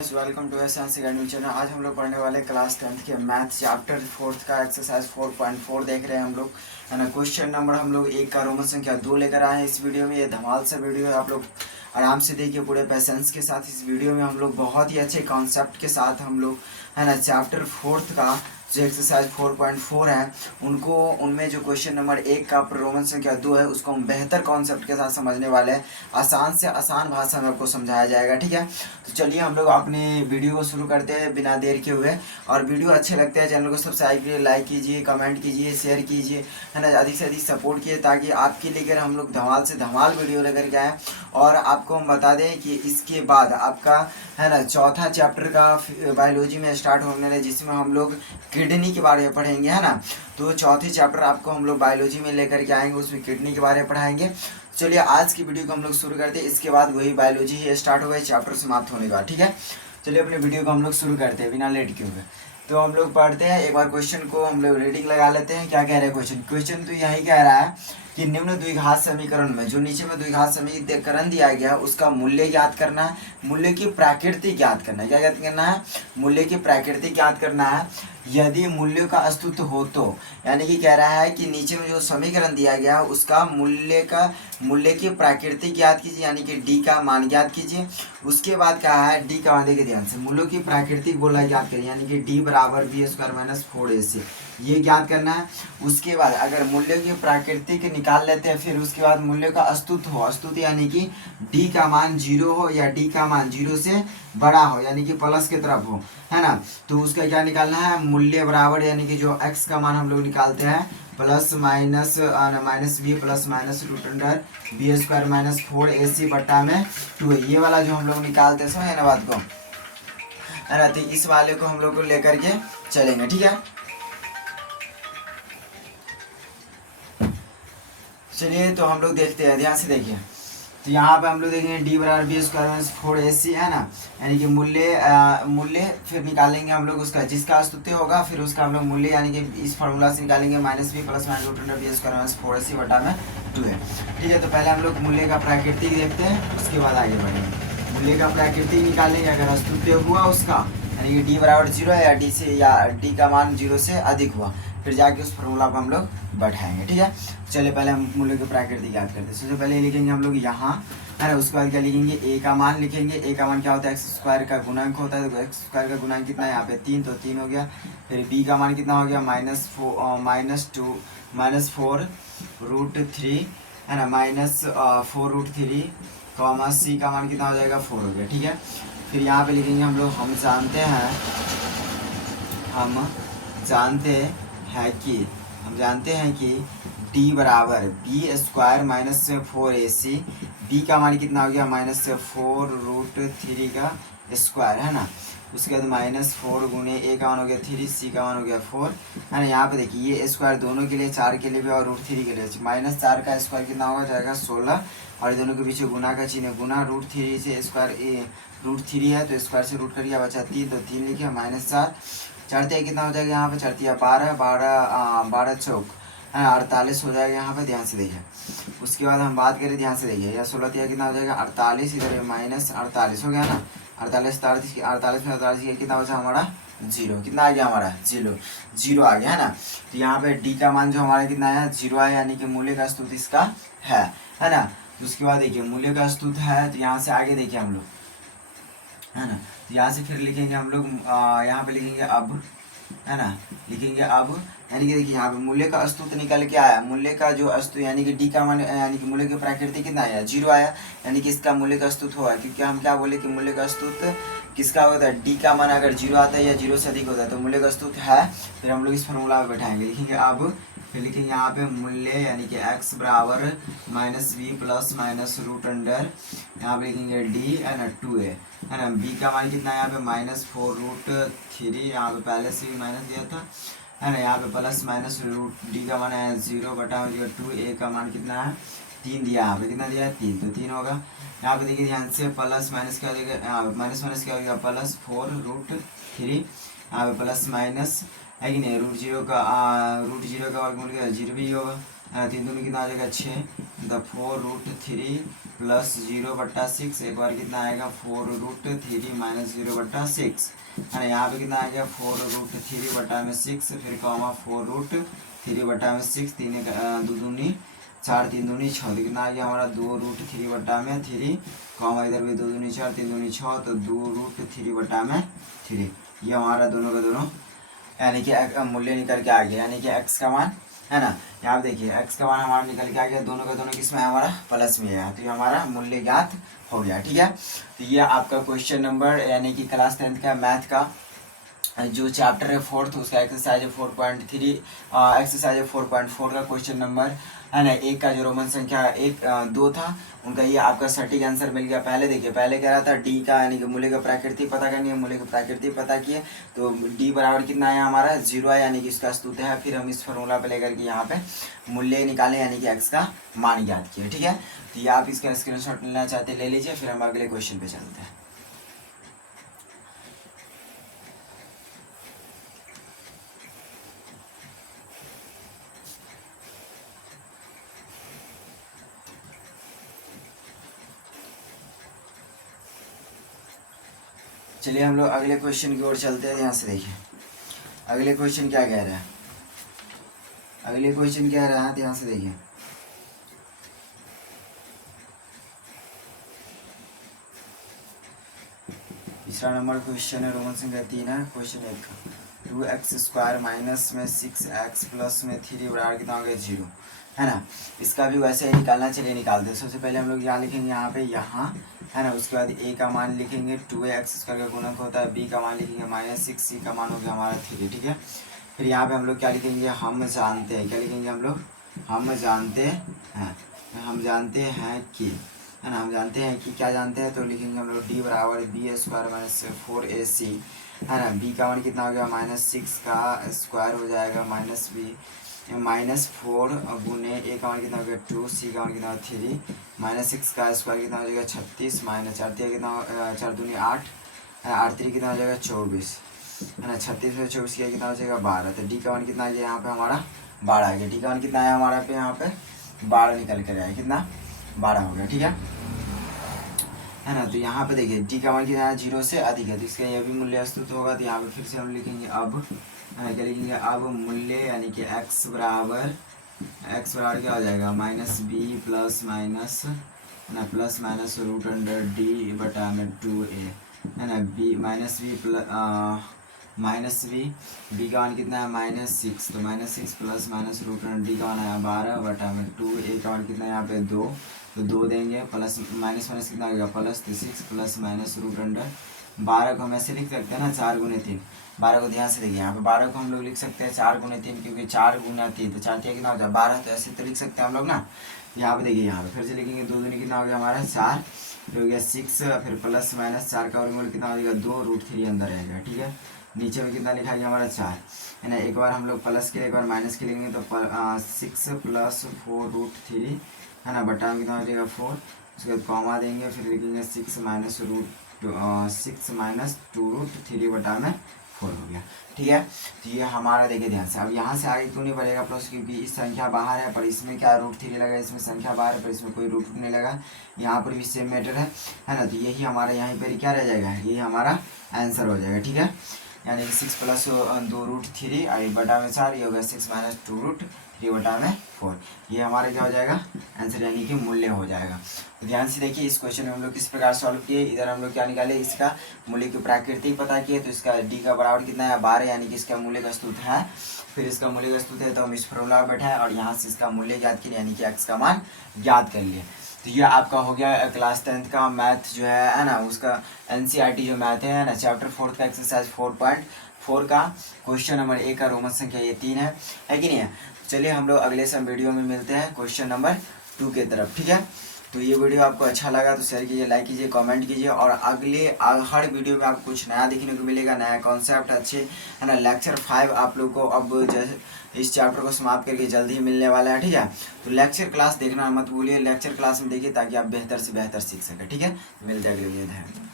Welcome to science academy channel. आज हम लोग पढ़ने वाले क्लास 10th के मैथ चैप्टर 4 का एक्सरसाइज 4.4 देख रहे हैं हम लोग, है ना। क्वेश्चन नंबर हम लोग एक का रोमन संख्या 2 लेकर आए हैं इस वीडियो में। ये धमाल से वीडियो है, आप लोग आराम से देखिए पूरे पेशेंस के साथ। इस वीडियो में हम लोग बहुत ही अच्छे कॉन्सेप्ट के साथ हम लोग, है ना, चैप्टर 4 का जो एक्सरसाइज 4.4 है उनको, उनमें जो क्वेश्चन नंबर 1 का रोमन संख्या 2 है उसको हम बेहतर कॉन्सेप्ट के साथ समझने वाले हैं। आसान से आसान भाषा में आपको समझाया जाएगा, ठीक है। तो चलिए हम लोग अपने वीडियो को शुरू करते हैं बिना देर के हुए। और वीडियो अच्छे लगते हैं चैनल को सब्सक्राइब कीजिए, लाइक कीजिए, कमेंट कीजिए, शेयर कीजिए, है ना। अधिक से अधिक सपोर्ट कीजिए ताकि आपके लेकर हम लोग धमाल से धमाल वीडियो लेकर के आएँ। और आपको हम बता दें कि इसके बाद आपका, है ना, चौथा चैप्टर का बायोलॉजी में स्टार्ट होने वाला है जिसमें हम लोग किडनी के बारे में पढ़ेंगे, है ना। तो चौथे चैप्टर आपको हम लोग बायोलॉजी में लेकर के आएंगे, उसमें किडनी के बारे में पढ़ाएंगे। चलिए आज की वीडियो को हम लोग शुरू करते हैं, इसके बाद वही बायोलॉजी ही स्टार्ट होगा चैप्टर समाप्त होने का, ठीक है। चलिए अपने वीडियो को हम लोग शुरू करते हैं बिना लेट किए हुए। तो हम लोग पढ़ते हैं एक बार क्वेश्चन को, हम लोग रीडिंग लगा लेते हैं। क्या कह रहे हैं क्वेश्चन तो यही कह रहा है कि निम्न द्विघात समीकरण में, जो नीचे में द्विघात समीकरण दिया गया उसका मूल्य ज्ञात करना है, मूल्य की प्रकृति ज्ञात करना है। क्या ज्ञात करना है? मूल्य की प्रकृति ज्ञात करना है। यदि मूल्य का अस्तित्व हो तो, यानी कि कह रहा है कि नीचे में जो समीकरण दिया गया उसका मूल्य की प्रकृति ज्ञात कीजिए, यानी कि डी का मान ज्ञात कीजिए। उसके बाद कहा है डी का मान, देखिए ध्यान से, मूल्यों की प्रकृति बोला ज्ञात करिए, यानी कि डी बराबर बी स्क्वायर माइनस 4ac, ये ज्ञात करना है। उसके बाद अगर मूल्य की प्रकृति के निकाल लेते हैं, फिर उसके बाद मूल्य का अस्तित्व हो, अस्तित्व यानी कि डी का मान 0 हो या डी का मान 0 से बड़ा हो, यानी कि प्लस की तरफ हो, है ना। तो उसका क्या निकालना है? मूल्य बराबर, यानी कि जो x का मान हम लोग निकालते हैं plus minus B plus minus root under B square minus 4ac बट्टा में 2, ये वाला जो हम लोग निकालते हैं, समझे ना बात को, है ना। तो इस वाले को हम लोग को लेकर के चलेंगे, ठीक है। चलिए तो हम लोग देखते हैं, ध्यान से देखिए। तो यहाँ पे हम लोग देखेंगे डी बराबर बी स्क्वायर माइनस 4ac, है ना, यानी कि मूल्य फिर निकालेंगे हम लोग उसका, जिसका अस्तित्व होगा फिर उसका हम लोग मूल्य, यानी कि इस फार्मूला से निकालेंगे minus B plus minus root under B square minus 4ac बटा में 2 है, ठीक है। तो पहले हम लोग मूल्य का प्राकृतिक देखते हैं, उसके बाद आगे बढ़ेंगे। मूल्य का प्राकृतिक निकालेंगे, अगर अस्तित्व हुआ उसका, यानी कि डी बराबर 0 है या डी का मान 0 से अधिक हुआ, फिर जाके उस फार्मूला को हम लोग बैठाएंगे, ठीक है। चलिए पहले हम मूल्य की प्रकृति याद करते हैं। सबसे पहले लिखेंगे हम लोग यहाँ, है ना। उसके बाद क्या लिखेंगे? ए का मान लिखेंगे। ए का मान क्या होता है? एक्स स्क्वायर का गुणांक होता है। तो एक्स स्क्वायर का गुणांक कितना है यहाँ पे? 3, तो 3 हो गया। फिर बी का मान कितना हो गया? माइनस फोर रूट थ्री, है ना, माइनस 4 रूट थ्री, कॉमा सी का मान कितना हो जाएगा? 4 हो गया, ठीक है। फिर यहाँ पे लिखेंगे हम लोग, हम जानते हैं कि d बराबर B square minus 4ac, b का मान कितना हो गया? माइनस 4 रूट थ्री का स्क्वायर, है ना। उसके बाद माइनस 4 गुने ए का मान हो गया 3, सी का मान हो गया 4, है ना। यहाँ पे देखिए ये स्क्वायर दोनों के लिए, 4 के लिए भी और रूट थ्री के लिए, माइनस 4 का स्क्वायर कितना होगा? जाएगा 16, और दोनों के पीछे गुना का चिन्ह, गुना रूट थ्री से स्क्वायर, रूट थ्री है तो स्क्वायर से रूट कर दिया, बचा 3, तो 3 लिखे, माइनस 4, चढ़ते कितना हो जाएगा यहाँ पे? चढ़ती है 12 चौक, 48 हो जाएगा यहाँ पे, ध्यान से देखिए। उसके बाद हम बात करें, ध्यान से देखिए, या 16 कितना हो जाएगा? 48, इधर माइनस 48 हो गया ना, 48 में 48 कितना बचा हमारा? 0, कितना आ गया हमारा? 0 आ गया, है ना। तो यहाँ पे डी का मान जो हमारा कितना है? 0 है, यानी कि मूल्य का अस्तित्व इसका है ना। तो उसके बाद देखिए मूल्य का अस्तित्व है, तो यहाँ से आगे देखिए हम लोग, है ना। तो यहाँ से फिर लिखेंगे हम लोग, यहाँ पे लिखेंगे अब, है ना, लिखेंगे अब, यानी कि देखिए यहाँ पे मूल्य का अस्तित्व निकल के आया। मूल्य का जो अस्तित्व, यानी कि डी का मान, यानी कि मूल्य की प्रकृति कितना आया? 0 आया, यानी कि इसका मूल्य का अस्तित्व हुआ, क्योंकि हम क्या बोले कि मूल्य का अस्तित्व किसका होता है? डी का मान अगर 0 आता है या 0 से अधिक होता है तो मूल्य का अस्तित्व है। फिर हम लोग इस फॉर्मूला में बैठाएंगे, लिखेंगे अब, फिर लिखेंगे यहाँ पे मूल्य, यानी कि x बराबर minus B plus minus root under, यहाँ पे लिखेंगे डी, है ना, 2a, है ना। बी का मान कितना है यहाँ पे? माइनस 4 रूट थ्री, यहाँ पे पहले से भी माइनस दिया था, है ना। यहाँ पे प्लस माइनस रूट, डी का मान है 0 बटा 2, ए का मान कितना है? 3 दिया, यहाँ पे कितना दिया है? 3, तो 3 होगा। यहाँ पे देखिए ध्यान से, प्लस माइनस क्या हो जाएगा? माइनस क्या हो गया? प्लस 4 रूट थ्री, यहाँ पे प्लस माइनस है कि नहीं, रूट जीरो का वर्गमूल क्या? 0 भी होगा, तीन दूनी कितना आ जाएगा 6, द 4√3 प्लस 0/6, एक बार कितना आएगा 4√3 माइनस 0/6 है ना। यहाँ पे कितना आ गया 4√3/6, फिर कॉमा 4√3/6, तीन दो दूनी 4, तीन दूनी 6, तो कितना आ गया हमारा 2√3/3, कॉमा इधर भी 2 दूनी 4, 3 दूनी 6, तो 2√3/3। ये हमारा दोनों का दोनों यानी कि मूल्य निकल के आ गया, यानी कि x का मान है ना। यहाँ पे देखिए x का मान हमारा निकल के आ गया, दोनों का दोनों किस में है हमारा प्लस में है, तो ये हमारा मूल्य ज्ञात हो गया। ठीक है, तो ये आपका क्वेश्चन नंबर यानी कि क्लास 10th का मैथ का जो चैप्टर है 4th उसका एक्सरसाइज है 4.3 एक्सरसाइज है 4.4 का क्वेश्चन नंबर है ना। एक का जो रोमन संख्या 2 था उनका ये आपका सटीक आंसर मिल गया। पहले देखिए, पहले कह रहा था डी का यानी कि मूल्य का प्रकृति पता करनी है, मूल्य की प्रकृति पता किए तो डी बराबर कितना है हमारा 0 है, यानी कि इसका स्तुत्य है। फिर हम इस फॉर्मूला पे लेकर के यहाँ पे मूल्य निकालें यानी कि एक्स का मान ज्ञात किए। ठीक है, तो ये आप इसका स्क्रीनशॉट लेना चाहते ले लीजिए, फिर हम अगले क्वेश्चन पे चलते हैं। चलिए हम लोग अगले क्वेश्चन की ओर चलते हैं। यहाँ से देखिए अगले क्वेश्चन क्या कह रहा है, अगले क्वेश्चन क्या रहा है, ध्यान से देखिए। तीसरा नंबर क्वेश्चन है, रोमन संख्या 3 है, क्वेश्चन 1 का 2x² माइनस में 6x प्लस में 3 बराबर कितना हो गया 0 है ना। इसका भी वैसे ही निकालना, चलिए निकालते हैं। सबसे पहले हम लोग यहाँ लिखेंगे यहाँ पे यहाँ है ना, उसके बाद a का मान लिखेंगे 2x² का गुणक होता है, b का मान लिखेंगे -6, c का मान हो गया हमारा 3। ठीक है, फिर यहाँ पे हम लोग क्या लिखेंगे, हम जानते हैं, क्या लिखेंगे हम लोग, हम जानते हैं, हम जानते हैं कि है ना, हम जानते हैं कि क्या जानते हैं, तो लिखेंगे हम लोग d बराबर b² माइनस 4ac है ना। b का मान कितना हो गया -6 का स्क्वायर हो जाएगा -4 गुने a का मान कितना हो गया 2, c का मान कितना 3, -6 का स्क्वायर कितना हो जाएगा 36, माइनस 4 कितना 4 दूनी 8 8 3 कितना हो जाएगा 24 है ना। 36 में 24 किया कितना हो जाएगा 12, तो डी का मान कितना आ गया यहाँ पे हमारा 12 आ गया। डी का मान कितना आया हमारा पे यहाँ पे 12 निकल कर आया, कितना 12 हो गया। ठीक है ना, तो यहाँ पे देखिए डी का मान कितना है 0 से अधिक है, तो इसका यह भी मूल्य अस्तुत होगा। तो यहाँ पे फिर से हम लिखेंगे अब क्या लिखेंगे, अब मूल्य यानी कि x बराबर क्या हो जाएगा -b प्लस माइनस ना प्लस माइनस √d/2a है ना। b b का मान कितना है -6, तो -6 प्लस माइनस √d का मान आया 12/2, a का मान कितना है यहाँ पे 2, तो 2 देंगे, प्लस माइनस कितना हो गया प्लस, तो 6 प्लस माइनस √12 को हम ऐसे लिख सकते हैं ना 4 गुने 3। 12 को ध्यान से देखिए, यहाँ पे 12 को हम लोग लिख सकते हैं 4 गुने 3, क्योंकि 4 गुना 3 तो 4 कितना हो जाए 12, तो ऐसे तो लिख सकते हैं हम लोग ना। यहाँ पे देखिए, यहाँ पे फिर से लिखेंगे 2 दूनी कितना हो गया हमारा 4, फिर हो गया 6, फिर प्लस माइनस 4 का वर्गमूल कितना हो जाएगा 2√3 अंदर रहेगा। ठीक है, नीचे में कितना लिखा गया हमारा 4 है ना। एक बार हम लोग प्लस के लिए एक बार माइनस के लेंगे, तो 6 प्लस 4√3 है ना, बटा में कितना हो जाएगा 4, उसके बाद कॉमा देंगे, फिर लिखेंगे 6 माइनस 2√3 बटा में 4 हो गया। ठीक है, तो ये हमारा देखिए ध्यान से, अब यहाँ से आगे क्यों नहीं बढ़ेगा प्लस, क्योंकि इस संख्या बाहर है पर इसमें क्या √3 लगा, इसमें संख्या बाहर है पर इसमें कोई रूट नहीं लगा, यहाँ पर भी सेम मैटर है ना। तो यही हमारा यहाँ पर क्या रह जाएगा, यही हमारा आंसर हो जाएगा। ठीक है, यानी 6 प्लस 2√3 बटा में 4, ये हो गया 6 माइनस 2√3 बटा में 4, ये हमारा क्या हो जाएगा आंसर यानी कि मूल्य हो जाएगा। तो ध्यान से देखिए, इस क्वेश्चन में हम लोग किस प्रकार सॉल्व किए, इधर हम लोग क्या निकाले, इसका मूल्य की प्रकृति पता किए, तो इसका डी का बराबर कितना है 12, यानी कि इसका मूल्य का स्तुत है। फिर इसका मूल्य का स्तुत है तो हम इस फॉर्मूला में बैठाए और यहाँ से इसका मूल्य ज्ञात किए, यानी कि एक्स का मान ज्ञात कर लिए। तो ये आपका हो गया क्लास 10th का मैथ जो है ना, उसका NCERT जो मैथ है ना, चैप्टर 4 का एक्सरसाइज 4.4 का क्वेश्चन नंबर 1 का रोमन संख्या ये 3 है कि नहीं है। चलिए हम लोग अगले सब वीडियो में मिलते हैं क्वेश्चन नंबर 2 के तरफ। ठीक है, तो ये वीडियो आपको अच्छा लगा तो शेयर कीजिए, लाइक कीजिए, कमेंट कीजिए, और अगले हर वीडियो में आपको कुछ नया देखने को मिलेगा, नया कॉन्सेप्ट अच्छे है ना। लेक्चर 5 आप लोग को अब इस चैप्टर को समाप्त करके जल्दी ही मिलने वाला है। ठीक है, तो लेक्चर क्लास देखना मत भूलिए, लेक्चर क्लास में देखिए ताकि आप बेहतर से बेहतर सीख सकें। ठीक है, मिलते हैं अगले वीडियो में।